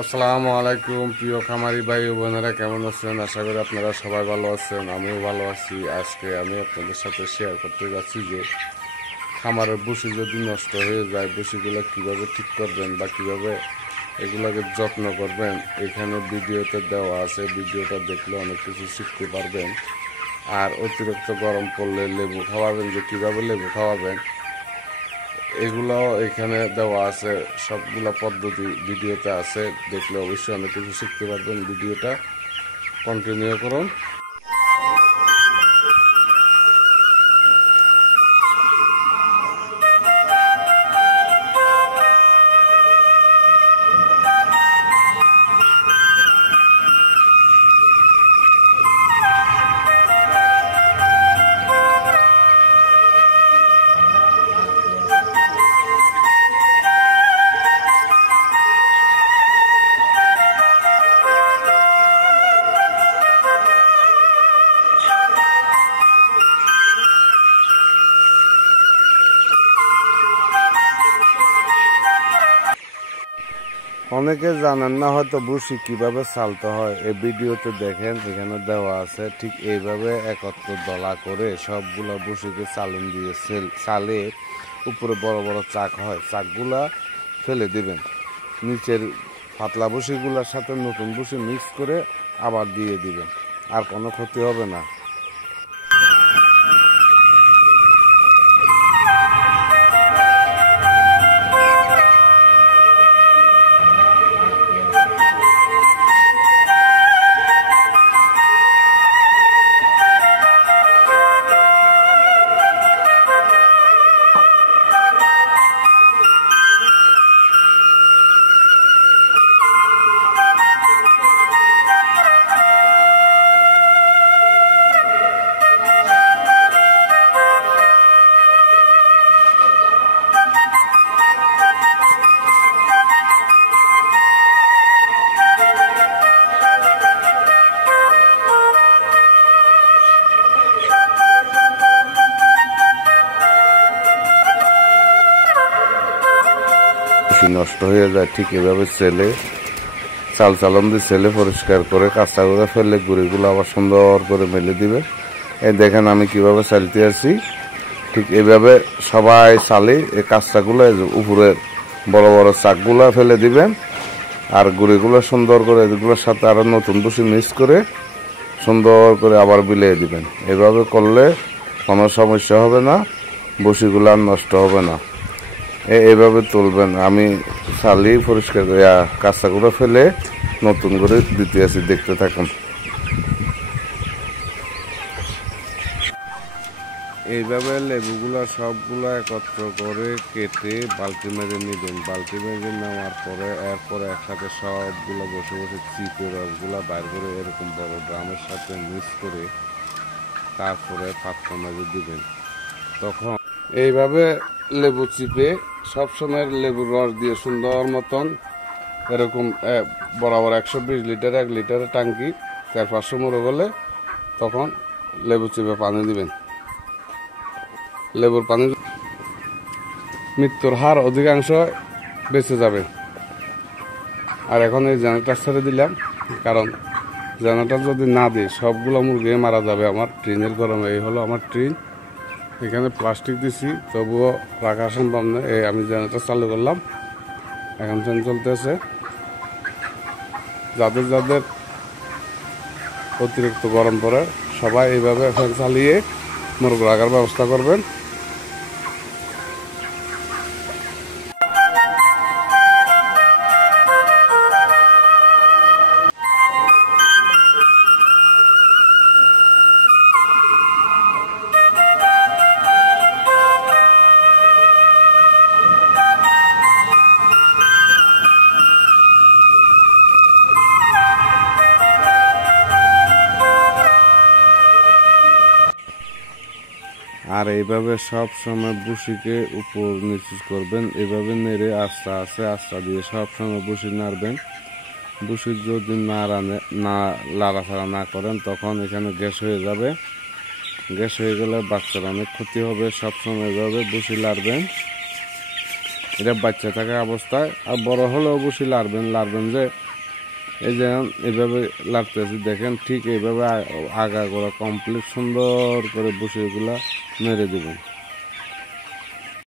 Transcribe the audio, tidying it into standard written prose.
আসসালামু আলাইকুম প্রিয় খামারি ভাই ও বোনেরা, কেমন আছেন? আশা করি আপনারা সবাই ভালো আছেন, আমিও ভালো আছি। আজকে আমি আপনাদের সাথে শেয়ার করতে যাচ্ছি যে খামারের বসি যদি নষ্ট হয়ে যায়, বসিগুলো কিভাবে ঠিক করবেন বা কিভাবে এগুলোকে যত্ন করবেন, এখানে ভিডিওতে দেওয়া আছে। ভিডিওটা দেখলে অনেক কিছু শিখতে পারবেন। আর অতিরিক্ত গরম পড়লে লেবু খাওয়াবেন, যে কিভাবে লেবু খাওয়াবেন এগুলাও এখানে দেওয়া আছে। সবগুলা পদ্ধতি ভিডিওতে আছে, দেখলে অবশ্যই অনেক কিছু শিখতে পারবেন। ভিডিওটা কন্টিনিউ করুন। অনেকে জানেন না হয়তো বসি কিভাবে চালতে হয়, এই ভিডিওতে দেখেন, এখানে দেওয়া আছে। ঠিক এইভাবে একত্র দলা করে সবগুলা বসিকে চালন দিয়ে চালে উপরে বড় বড় চাক হয়, চাকগুলা ফেলে দিবেন। নিচের পাতলা বসিগুলার সাথে নতুন বসি মিক্স করে আবার দিয়ে দিবেন, আর কোনো ক্ষতি হবে না। নষ্ট হয়ে যায়, ঠিক এভাবে চালন দিয়ে পরিষ্কার করে কাঁচাগুলো ফেলে গুঁড়িগুলো আবার সুন্দর করে মেলে দিবে। এই দেখেন আমি কিভাবে চালতে আছি, ঠিক এইভাবে সবাই চালে এই কাঁচাগুলো উপরে বড় বড় চাকগুলো ফেলে দিবেন, আর গুঁড়িগুলো সুন্দর করে এগুলোর সাথে আরো নতুন বসি মিক্স করে সুন্দর করে আবার বিলিয়ে দিবেন। এভাবে করলে কোনো সমস্যা হবে না, বসিগুলো আর নষ্ট হবে না। এইভাবে তুলবেন। আমি চালি পরিষ্কার করে কাঁচাগুলো ফেলে নতুন করে দিতে আছি, দেখতে থাকুন। এইভাবে লেবুগুলা সবগুলো একত্র করে কেটে বালতি মেজে নিবেন। বালতি মেজে নেওয়ার পরে এরপরে একসাথে সবগুলো বসে বসে চিপে রসগুলা বাইর করে এরকম বড় ড্রামের সাথে মিক্স করে তারপরে পাত্র মেজে দিবেন। তখন এইভাবে লেবু চিপে সবসময় লেবুর রস দিয়ে সুন্দর মতন এরকম বরাবর 120 লিটার 1 লিটারের ট্যাঙ্কি 400-500 মুড়ো গেলে তখন লেবু চিপে পানি দিবেন। লেবুর পানি মৃত্যুর হার অধিকাংশ বেঁচে যাবে। আর এখন এই জেনারেটর ছেড়ে দিলাম, কারণ জেনারেটর যদি না দিই সবগুলো মুরগি মারা যাবে আমার ট্রেনের গরমে। এই হলো আমার ট্রেন, এখানে প্লাস্টিক দিছি, তবুও রাখা সম্ভব নয়। এই আমি জেনারেটর চালু করলাম, এখন ফ্যান চলতেছে। যাদের যাদের অতিরিক্ত গরম পড়ে সবাই এইভাবে ফ্যান চালিয়ে মুরগি রাখার ব্যবস্থা করবেন। আর এইভাবে সব সময় বসিকে উপর নিচু করবেন, এভাবে নেড়ে আস্তা দিয়ে সব সময় বসি নাড়বেন। বসি যদি লাড়াছাড়া না করেন তখন এখানে গ্যাস হয়ে যাবে। গ্যাস হয়ে গেলে বাচ্চার অনেক ক্ষতি হবে। সবসময় এভাবে বসি লাড়বেন। এটা বাচ্চা থাকা অবস্থায়। আর বড় হলে অবশ্যই লাড়বেন যে এই যে এইভাবে লাড়তেছি দেখেন, ঠিক এইভাবে আগা গোড়া কমপ্লিট সুন্দর করে বসিগুলা মেরে দেবেন।